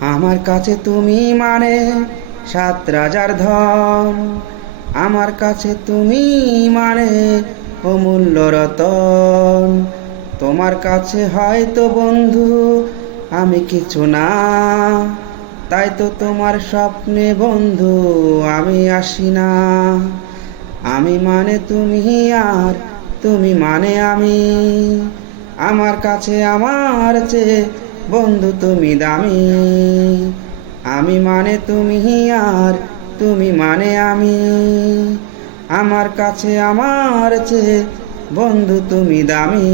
আমার কাছে তুমি মানে 7 রাজার ধন। আমার কাছে তুমি মানে অমূল্য রতন। তোমার কাছে হয়তো বন্ধু আমি কিছু না, তাই তো তোমার স্বপ্নে বন্ধু আমি আসি না। আমি মানে তুমি আর তুমি মানে আমি। আমার কাছে আমার চেয়ে বন্ধু তুমি দামি। আমি মানে তুমি আর তুমি মানে আমি। আমার কাছে আমার চেয়ে বন্ধু তুমি দামি।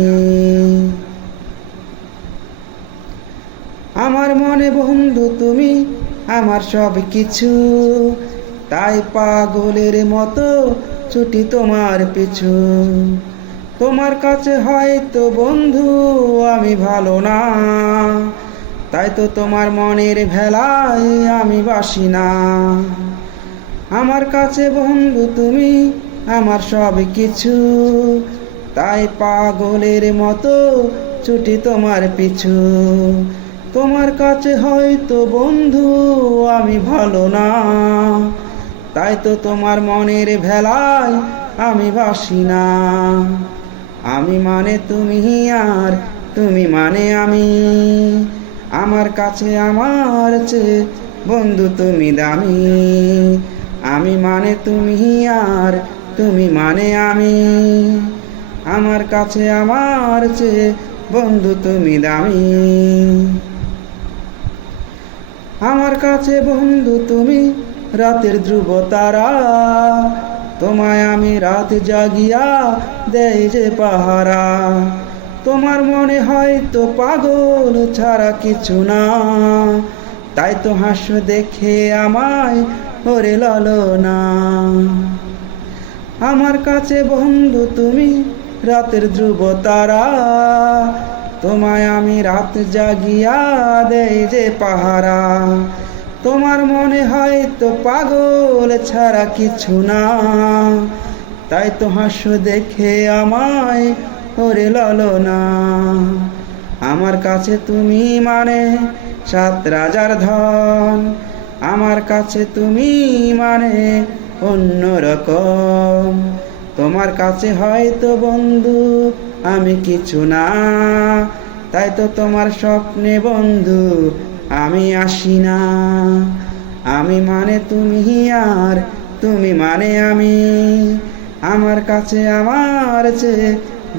আমার মনে বন্ধু তুমি আমার সব কিছু, তাই পাগলের মতো ছুটি তোমার পিছু। তোমার কাছে হয়তো বন্ধু আমি ভালো না, তাই তো তোমার মনের ভেলায় আমি বাসি না। আমার কাছে বন্ধু তুমি আমার সব কিছু, তাই পাগলের মতো ছুটি তোমার পিছু। তোমার কাছে হয়তো বন্ধু আমি ভালো না, তাই তো তোমার মনের ভেলায় আমি বাসি না। আমি মানে তুমি আর তুমি মানে আমি। আমার কাছে আমার চেয়ে বন্ধু তুমি দামি। আমি মানে তুমি আর তুমি মানে আমি। আমার কাছে আমার চেয়ে বন্ধু তুমি দামি। আমার কাছে বন্ধু তুমি রাতের ধ্রুব তারা। তোমায় আমি রাত জাগিয়া দেই যে পাহারা। তোমার মনে হয়তো পাগল ছাড়া কিছু না, তাই তো হাসো দেখে আমায় ওরে লালনা। আমার কাছে বন্ধু তুমি রাতের ধ্রুব তারা। তোমায় আমি রাত জাগিয়া দেই যে পাহারা। তোমার মনে হয়তো পাগল ছাড়া কিছু না, তাই তো হাসো দেখে আমায় ওরে লালনা। আমার কাছে তুমি মানে 7 রাজার ধন। আমার কাছে তুমি মানে অন্যরকম। তোমার কাছে হয়তো বন্ধু আমি কিছু না, তাই তো তোমার স্বপ্নে বন্ধু আমি আসি না। আমি মানে তুমি আর তুমি মানে আমি। আমার কাছে আমার চেয়ে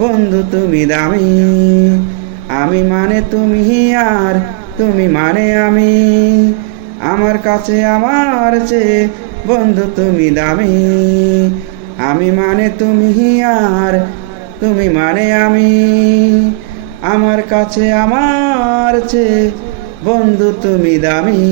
বন্ধু তুমি দামি। আমি মানে তুমি আর তুমি মানে আমি। আমার কাছে আমার চেয়ে বন্ধু তুমি দামি। আমি মানে তুমি আর তুমি মানে আমি। আমার কাছে আমার চেয়ে বন্ধু তুমি দামি।